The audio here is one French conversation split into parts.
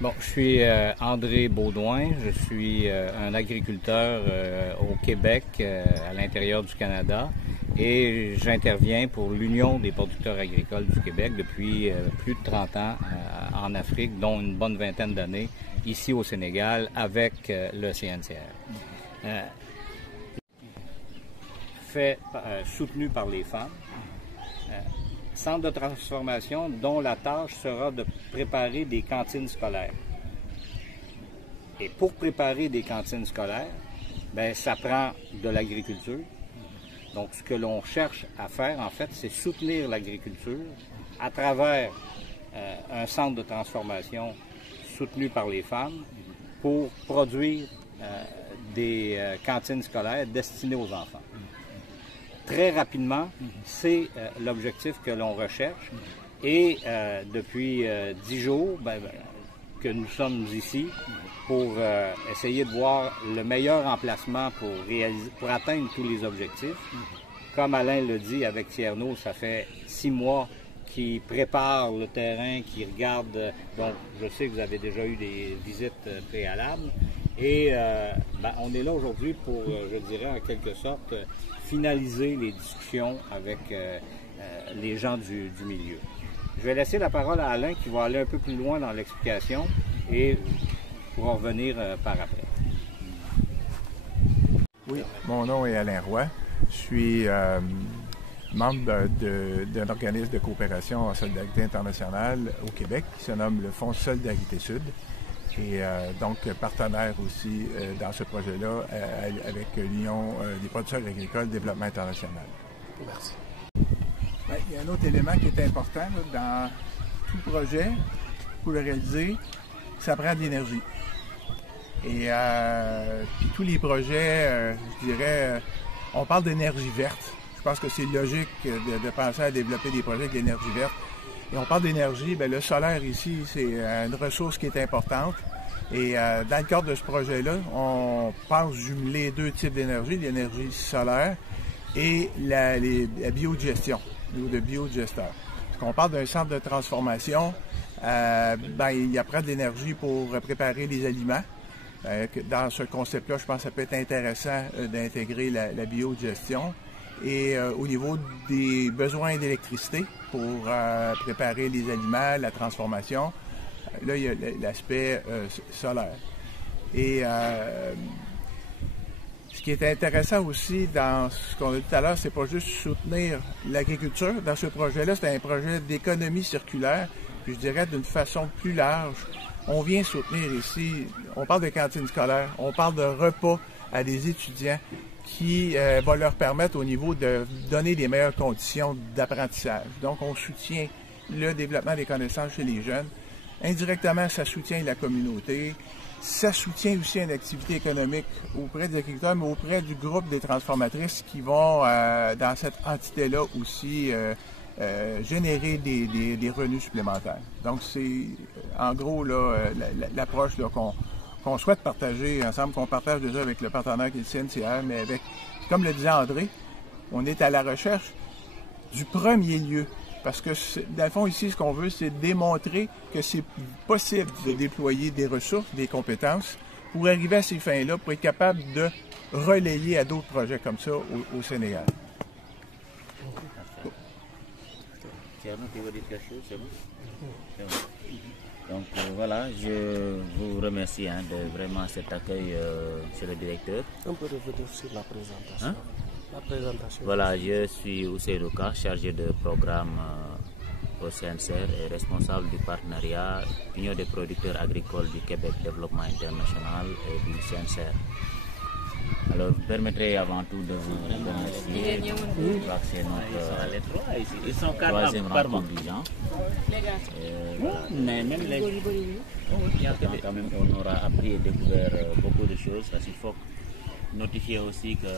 Bon, je suis André Baudouin, je suis un agriculteur au Québec, à l'intérieur du Canada, et j'interviens pour l'Union des producteurs agricoles du Québec depuis plus de 30 ans en Afrique, dont une bonne vingtaine d'années ici au Sénégal avec le CNCR. Soutenu par les femmes. Centre de transformation dont la tâche sera de préparer des cantines scolaires. Et pour préparer des cantines scolaires, bien, ça prend de l'agriculture. Donc, ce que l'on cherche à faire, en fait, c'est soutenir l'agriculture à travers un centre de transformation soutenu par les femmes pour produire des cantines scolaires destinées aux enfants. Très rapidement, c'est l'objectif que l'on recherche. Et depuis 10 jours que nous sommes ici pour essayer de voir le meilleur emplacement pour atteindre tous les objectifs. Comme Alain le dit avec Thierno, ça fait 6 mois qu'il prépare le terrain, qu'il regarde. Donc, je sais que vous avez déjà eu des visites préalables. Et on est là aujourd'hui pour, je dirais, en quelque sorte, finaliser les discussions avec les gens du milieu. Je vais laisser la parole à Alain qui va aller un peu plus loin dans l'explication et pourra revenir par après. Oui, mon nom est Alain Roy. Je suis membre d'un organisme de coopération en solidarité internationale au Québec qui se nomme le Fonds Solidarité Sud. Et donc partenaire aussi dans ce projet-là avec l'Union des producteurs agricoles Développement international. Merci. Bien, il y a un autre élément qui est important là, dans tout projet, pour le réaliser, ça prend de l'énergie. Et puis tous les projets, je dirais, on parle d'énergie verte. Je pense que c'est logique de penser à développer des projets avec de l'énergie verte. Et on parle d'énergie, bien, le solaire ici, c'est une ressource qui est importante. Et dans le cadre de ce projet-là, on pense jumeler deux types d'énergie, l'énergie solaire et la biodigestion, le biodigester. Parce qu'on parle d'un centre de transformation, il y a près de l'énergie pour préparer les aliments. Dans ce concept-là, je pense que ça peut être intéressant d'intégrer la biodigestion. Et au niveau des besoins d'électricité pour préparer les aliments, la transformation, là, il y a l'aspect solaire. Et ce qui est intéressant aussi dans ce qu'on a dit tout à l'heure, c'est pas juste soutenir l'agriculture. Dans ce projet-là, c'est un projet d'économie circulaire, puis je dirais d'une façon plus large. On vient soutenir ici, on parle de cantines scolaires, on parle de repas à des étudiants qui va leur permettre au niveau de donner les meilleures conditions d'apprentissage. Donc, on soutient le développement des connaissances chez les jeunes. Indirectement, ça soutient la communauté. Ça soutient aussi une activité économique auprès des agriculteurs, mais auprès du groupe des transformatrices qui vont, dans cette entité-là aussi, générer des revenus supplémentaires. Donc, c'est en gros là l'approche qu'on souhaite partager ensemble, qu'on partage déjà avec le partenaire qui est le CNCR, mais avec, comme le disait André, on est à la recherche du premier lieu. Parce que, dans le fond, ici, ce qu'on veut, c'est démontrer que c'est possible de déployer des ressources, des compétences, pour arriver à ces fins-là, pour être capable de relayer à d'autres projets comme ça au Sénégal. Donc voilà, je vous remercie de vraiment cet accueil, monsieur le directeur. On peut revenir sur la présentation. La présentation. Voilà, je suis Ousseynou Ka, chargé de programme au CNCR et responsable du partenariat Union des producteurs agricoles du Québec Développement international et du CNCR. Alors, vous permettrez avant tout de vous remercier. Je crois que c'est notre troisième rencontre du genre. Quand même, on aura appris et découvert beaucoup de choses. Parce qu'il faut notifier aussi que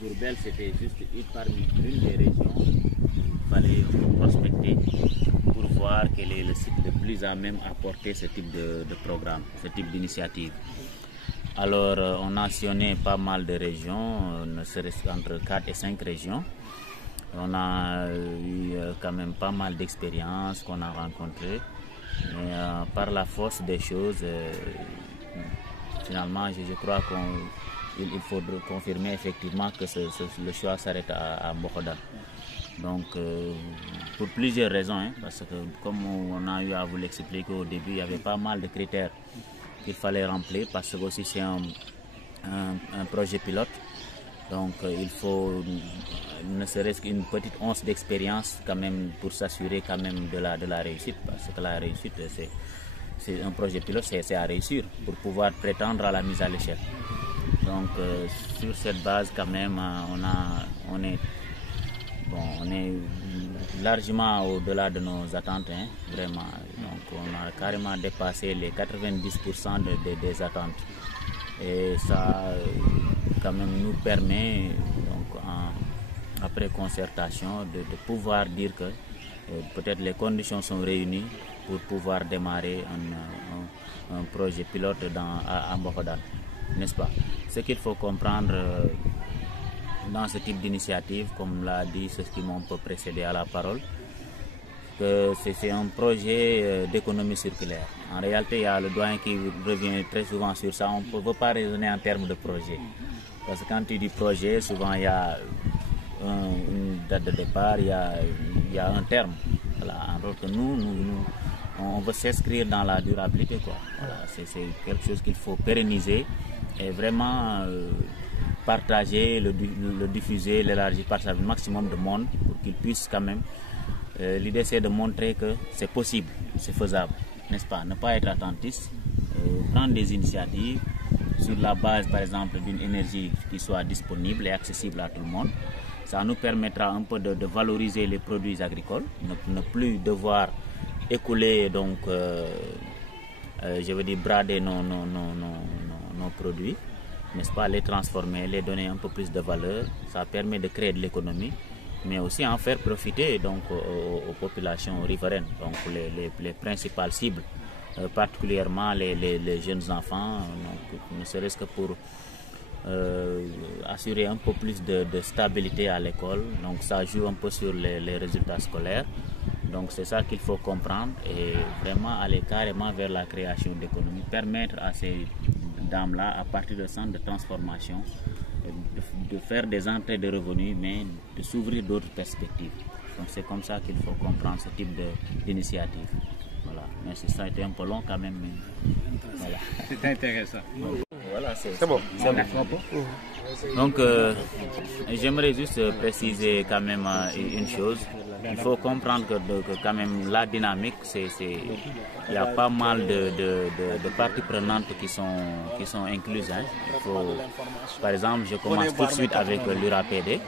Diourbel, c'était juste parmi l'une des régions qu'il fallait prospecter pour voir quel est le site le plus à même à porter ce type de programme, ce type d'initiative. Alors, on a sillonné pas mal de régions, ne serait-ce qu'entre 4 et 5 régions. On a eu quand même pas mal d'expériences qu'on a rencontrées. Mais par la force des choses, finalement, je crois qu'il faudra confirmer effectivement que le choix s'arrête à Mbokhodane. Donc, pour plusieurs raisons, hein, parce que comme on a eu à vous l'expliquer au début, il y avait pas mal de critères qu'il fallait remplir, parce que aussi c'est un projet pilote. Donc, il faut ne serait-ce qu'une petite once d'expérience quand même pour s'assurer quand même de la réussite, parce que la réussite, c'est un projet pilote, c'est à réussir pour pouvoir prétendre à la mise à l'échelle. Donc, sur cette base quand même, on est largement au-delà de nos attentes, hein, vraiment. Donc on a carrément dépassé les 90% des attentes. Et ça, quand même, nous permet, donc, après concertation, de pouvoir dire que peut-être les conditions sont réunies pour pouvoir démarrer un projet pilote à Mbokhodane, n'est-ce pas? Ce qu'il faut comprendre dans ce type d'initiative, comme l'a dit ceux qui m'ont précédé à la parole, que c'est un projet d'économie circulaire. En réalité, il y a le doyen qui revient très souvent sur ça. On ne peut pas raisonner en termes de projet. Parce que quand tu dis projet, souvent il y a une date de départ, il y a un terme. Voilà. Alors que nous, on veut s'inscrire dans la durabilité, quoi. Voilà. C'est quelque chose qu'il faut pérenniser et vraiment partager, le diffuser, l'élargir par le maximum de monde pour qu'ils puissent quand même. L'idée c'est de montrer que c'est possible, c'est faisable, n'est-ce pas? Ne pas être attentiste, prendre des initiatives sur la base par exemple d'une énergie qui soit disponible et accessible à tout le monde. Ça nous permettra un peu de valoriser les produits agricoles, ne plus devoir écouler, donc je veux dire brader nos produits, n'est-ce pas, les transformer, les donner un peu plus de valeur. Ça permet de créer de l'économie, mais aussi en faire profiter donc aux populations riveraines, donc les principales cibles, particulièrement les jeunes enfants, donc, ne serait-ce que pour assurer un peu plus de stabilité à l'école. Donc ça joue un peu sur les résultats scolaires. Donc c'est ça qu'il faut comprendre et vraiment aller carrément vers la création d'économie, permettre à ces dames-là, à partir de centres de transformation, de faire des entrées de revenus, mais de s'ouvrir d'autres perspectives. Donc c'est comme ça qu'il faut comprendre ce type d'initiative. Voilà. Mais ça a été un peu long quand même. Mais voilà. C'est intéressant. Voilà, c'est bon. Donc j'aimerais juste préciser quand même une chose. Il faut comprendre que quand même la dynamique, il y a pas mal de parties prenantes qui sont incluses. Hein. Par exemple, je commence tout de suite avec l'URAPD,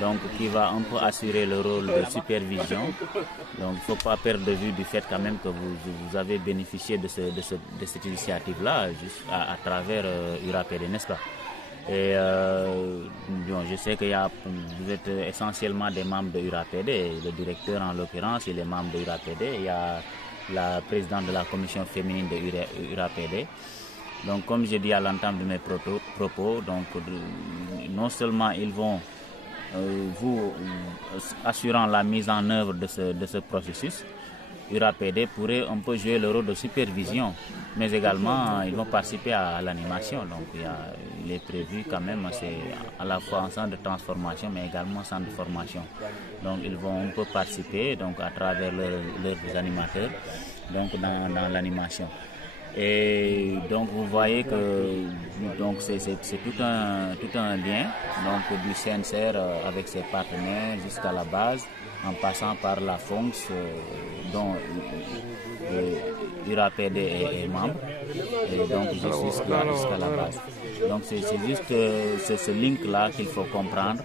donc qui va un peu assurer le rôle de supervision. Donc il ne faut pas perdre de vue du fait quand même que vous avez bénéficié de cette initiative-là juste à travers URAPD, n'est-ce pas? Et bon, je sais que vous êtes essentiellement des membres de URAPD, le directeur en l'occurrence, il est membre de URAPD, il y a la présidente de la commission féminine de URAPD. Donc comme je dis à l'entame de mes propos, donc, non seulement ils vont vous assurant la mise en œuvre de ce processus, URAPD pourrait un peu jouer le rôle de supervision, mais également ils vont participer à l'animation. Donc il est prévu quand même, c'est à la fois un centre de transformation mais également un centre de formation. Donc ils vont un peu participer donc, à travers leurs animateurs donc, dans l'animation. Et donc vous voyez que c'est tout un lien donc, du CNCR avec ses partenaires jusqu'à la base, en passant par la FONCS dont URAPD est membre, et donc jusqu'à la base. Donc c'est juste ce link-là qu'il faut comprendre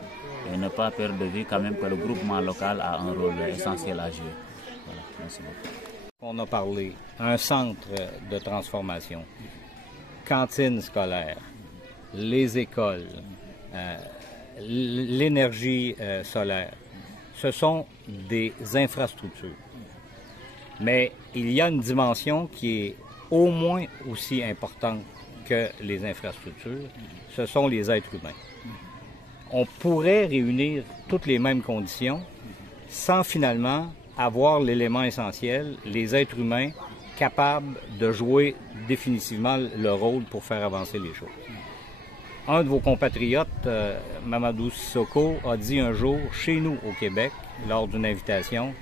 et ne pas perdre de vue quand même que le groupement local a un rôle essentiel à jouer. Voilà, merci beaucoup. On a parlé, un centre de transformation, cantine scolaire, les écoles, l'énergie solaire. Ce sont des infrastructures. Mais il y a une dimension qui est au moins aussi importante que les infrastructures, ce sont les êtres humains. On pourrait réunir toutes les mêmes conditions sans finalement avoir l'élément essentiel, les êtres humains capables de jouer définitivement le rôle pour faire avancer les choses. Un de vos compatriotes, Mamadou Sissoko, a dit un jour, chez nous au Québec, lors d'une invitation,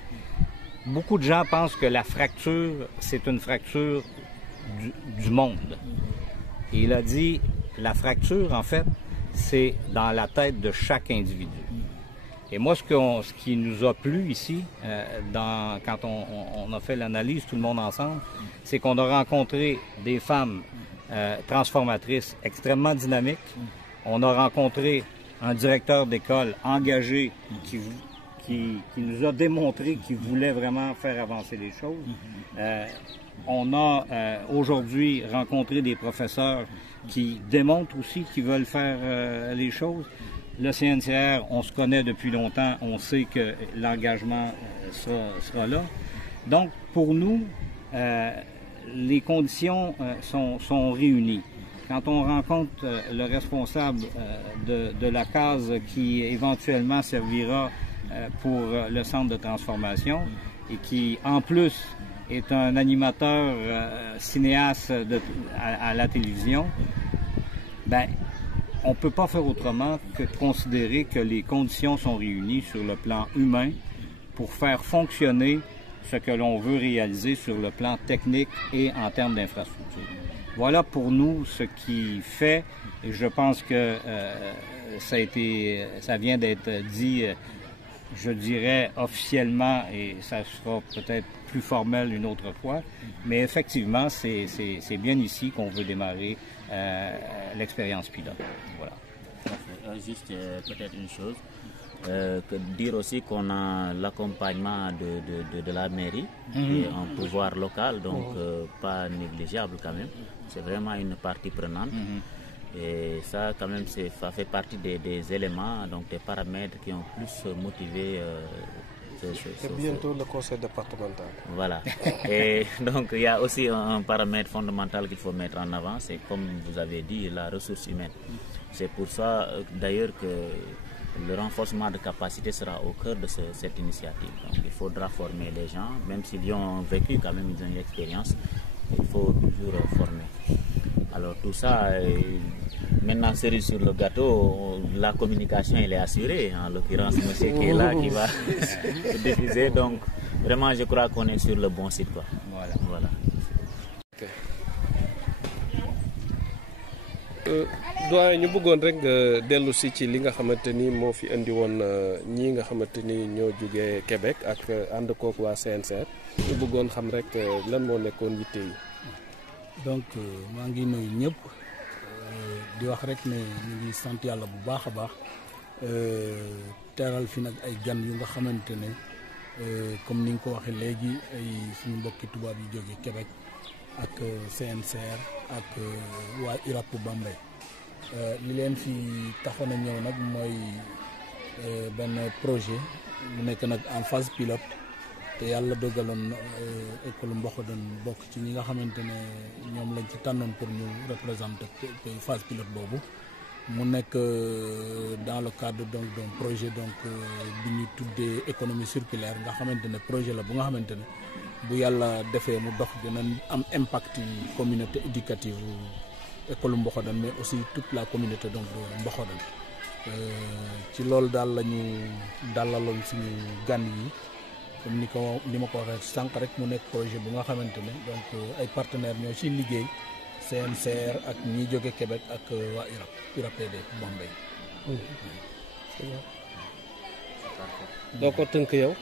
beaucoup de gens pensent que la fracture, c'est une fracture du monde. Et il a dit, la fracture, en fait, c'est dans la tête de chaque individu. Et moi, ce qui nous a plu ici, quand on a fait l'analyse, tout le monde ensemble, c'est qu'on a rencontré des femmes transformatrices extrêmement dynamiques. On a rencontré un directeur d'école engagé qui nous a démontré qu'il voulait vraiment faire avancer les choses. On a aujourd'hui rencontré des professeurs qui démontrent aussi qu'ils veulent faire les choses. Le CNCR, on se connaît depuis longtemps, on sait que l'engagement sera là. Donc, pour nous, les conditions sont réunies. Quand on rencontre le responsable de la case qui éventuellement servira pour le centre de transformation et qui, en plus, est un animateur cinéaste à la télévision, ben, on ne peut pas faire autrement que de considérer que les conditions sont réunies sur le plan humain pour faire fonctionner ce que l'on veut réaliser sur le plan technique et en termes d'infrastructure. Voilà pour nous ce qui fait, et je pense que ça vient d'être dit, je dirais officiellement, et ça sera peut-être plus formel une autre fois, mais effectivement, c'est bien ici qu'on veut démarrer l'expérience pilote. Voilà. Juste peut-être une chose, que dire aussi qu'on a l'accompagnement de la mairie, qui est un pouvoir local, donc pas négligeable quand même. C'est vraiment une partie prenante. Et ça, quand même, ça fait partie des éléments, donc des paramètres qui ont plus motivé. C'est bientôt le conseil départemental. Voilà. Et donc, il y a aussi un paramètre fondamental qu'il faut mettre en avant, c'est comme vous avez dit, la ressource humaine. C'est pour ça, d'ailleurs, que le renforcement de capacité sera au cœur de cette initiative. Donc, il faudra former les gens, même s'ils ont vécu quand même, ils ont une expérience, il faut toujours former. Alors tout ça, maintenant cerise sur le gâteau, la communication elle est assurée, en l'occurrence monsieur qui est là, qui va se diffuser, donc vraiment je crois qu'on est sur le bon site quoi. Voilà. Okay. doyen ñu bëggoon rek nga dellu si ci li nga xamante ni moo fi indi woon ñii nga xamante ni ñoo jógee Québec ak ànd kook waa CNCR ñu bëggoon xam rek lan moo nekkoon yitte yi. donc maa ngi nuyu ñëpp di wax rek ne ñu ngi sant yàlla bu baax a baax teral fi nag ay gan yu nga xamante ne comme ni nga ko waxee léegi ay suñu mbokki tubaab yi jógee Québec ak CNCR ak waa IRAP Bambey li leen fi taxoon a ñëw nag mooy benn projet mu nekk nag en phase pilote te yàlla dogaloon école Mboxodan bokk ci ñi nga xamante ne ñoom lañ ci tànnoon pour ñu représenter phase pilote boobu mu nekk dans le cadre donc d'un projet donc bi ñu tuddee économie circulaire nga xamante ne projet la bu nga xamante ne bu yàlla defee mu dox dina am impact communauté éducative école Mboxodan mais aussi toute la communauté donc de Mboxodan ci loolu daal la ñu dalaloon suñu gan yi comme ni ma ko waxee sànq rek mu nekk projet bu nga xamante ne donc ay partenaires ñoo ciy liggéey CNCR ak ñi jóge Québec ak waa IRAPD Bambey. doo ko tënk yow.